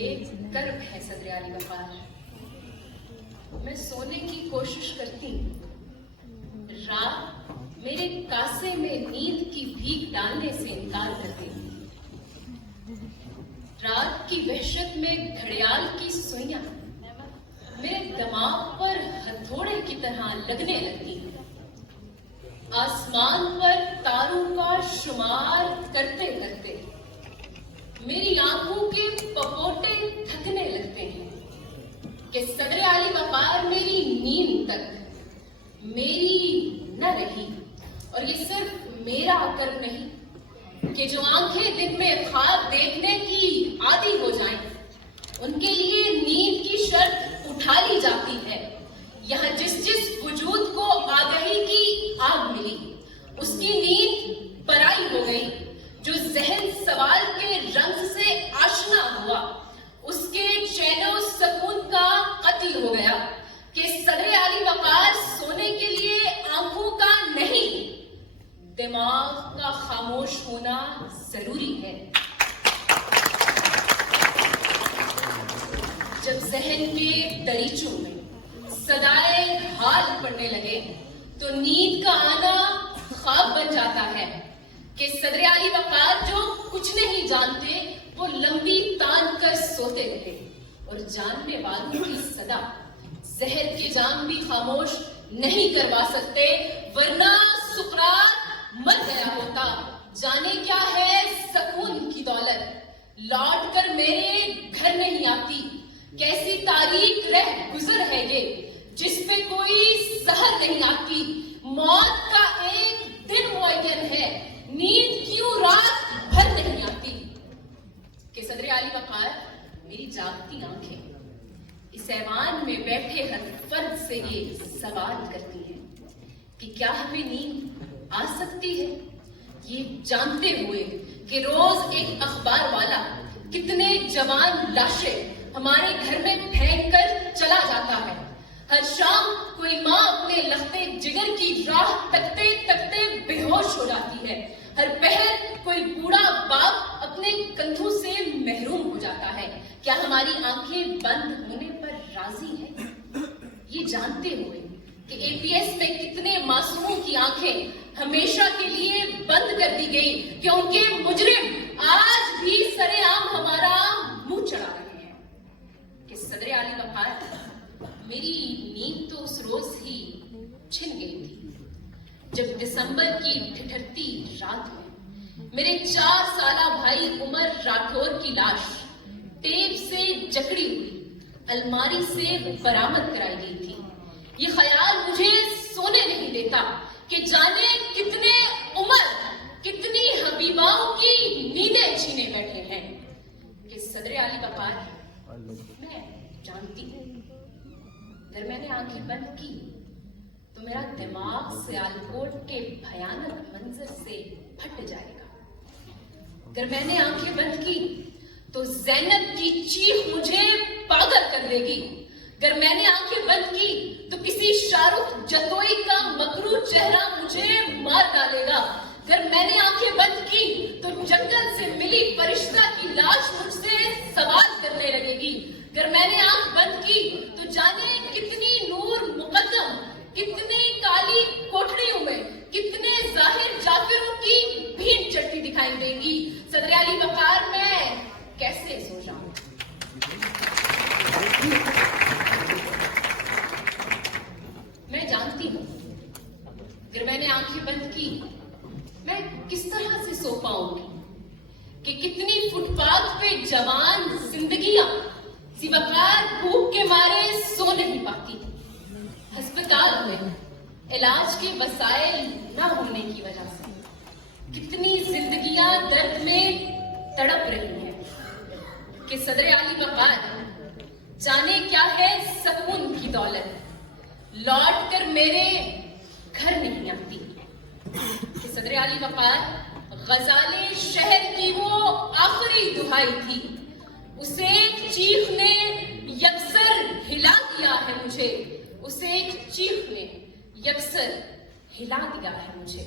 ایک کرب ہے صدر علی وقار، میں سونے کی کوشش کرتی ہوں، رات میرے کاسے میں نیند کی بھیک ڈالنے سے انکار کرتی ہوں، رات کی وحشت میں گھڑیال کی سوئیاں میرے دماغ پر ہتھوڑے کی طرح لگنے لگتی ہیں، آسمان پر تاروں کا شمار کرتے کرتے میری آنکھوں کے پپوٹے تھکنے لگتے ہیں کہ صدر علی وقار میری نیند تک میری نہ رہی۔ اور یہ صرف میرا کرب نہیں کہ جو آنکھیں دن میں خواب دیکھنے کی عادی ہو جائیں، ان کے لیے نیند کی شرط اٹھا لی جاتی ہے۔ یہاں جس وجود کو آگہی کی آگ ملی، اس کی نیند پرائی ہو گئی۔ جو ذہن سوال کے رنگ سے آشنا ہوا، اس کے چین و سکون کا قتل ہو گیا کہ صدر علی وقار سونے کے لیے آنکھوں کا نہیں، دماغ کا خاموش ہونا ضروری ہے۔ جب ذہن کے دریچوں میں صدائے حال پڑنے لگے تو نیند کا آنا خواب بن جاتا ہے کہ صدر علی وقار جو کچھ نہیں جانتے وہ لمبی تان کر سوتے رہے، اور جاننے والوں کی صدا زہر کے جام بھی خاموش نہیں کروا سکتے، ورنہ سقراط مر گیا ہوتا۔ جانے کیا ہے سکون کی دولت، لوٹ کر میرے گھر نہیں آتی، کیسی تاریک رہ گزر ہے یہ جس پہ کوئی سحر نہیں آتی۔ موت کا ایک دن معین ہے، نیند کیوں رات بھر نہیں آتی؟ کہ صدر علی وقار میری جاگتی آنکھیں اس ایوان میں بیٹھے ہر فرد سے یہ سوال کرتی ہیں کہ کیا ہمیں نیند آ سکتی ہے، یہ جانتے ہوئے کہ روز ایک اخبار والا کتنے جوان لاشیں ہمارے گھر میں پھینک کر چلا جاتا ہے۔ ہر شام کوئی ماں اپنے لختے جگر کی راہ تکتے تکتے بے ہوش ہو جاتی ہے، ہر پہر کوئی بوڑھا باپ اپنے کندھوں سے محروم ہو جاتا ہے۔ کیا ہماری آنکھیں بند ہونے پر راضی ہیں؟ یہ جانتے ہوئے کہ اے پی ایس میں کتنے معصوموں کی آنکھیں ہمیشہ کے لیے بند کر دی گئی کہ ان کے مجرم آج بھی سرے عام ہمارا منہ چڑھا رہے ہیں۔ کہ صدر علی وقار میری نیند تو اس روز ہی چھن گئی تھی جب دسمبر کی ٹھٹھرتی رات میں میرے 4 سالہ بھائی عمر راٹھور کی لاش ٹیپ سے جکڑی ہوئی الماری سے برآمد کرائی گئی تھی۔ یہ خیال مجھے سونے نہیں دیتا کہ جانے کتنے عمر کتنی حبیباؤں کی نیندیں چھینے بیٹھے ہیں۔ کہ صدر علی وقار میں جانتی ہوں اگر میں نے آنکھیں بند کی تو میرا دماغ سیالکوٹ کے بھیانک منظر سے پھٹ جائے گا، اگر میں نے آنکھیں بند کی تو زینب کی چیخ مجھے پاگل کر دے گی، اگر میں نے آنکھیں بند کی تو کسی شاہ رخ جتوئی کا مکروہ چہرہ مجھے مار ڈالے گا، اگر میں نے آنکھیں بند کی تو جنگل سے ملی فرشتہ کی لاش مجھ سے سوال کرنے لگے گی، اگر میں نے آنکھ بند کی تو جانے کتنی نور مقدم کتنی کالی کوٹھڑیوں میں کتنے ظاہر جافروں کی بھیڑ چڑھتی دکھائی دیں گی۔ صدر علی وقار میں کیسے سو جاؤں؟ میں جانتی ہوں اگر میں نے آنکھیں بند کی میں کس طرح سے سو پاؤں گی، کہ کتنی فٹ پاتھ پہ جوان زندگیاں وقار بھوک کے مارے سو نہیں پاتی، ہسپتال میں علاج کے وسائل نہ ہونے کی وجہ سے کتنی زندگیاں درد میں تڑپ رہی ہیں۔ کہ صدر علی وقار جانے کیا ہے سکون کی دولت، لوٹ کر میرے گھر نہیں آتی۔ کہ صدر علی وقار غزال شہر کی وہ آخری دہائی تھی، اسے ایک چیخ نے یکسر ہلا دیا ہے مجھے، اسے ایک چیخ نے یکسر ہلا دیا ہے مجھے۔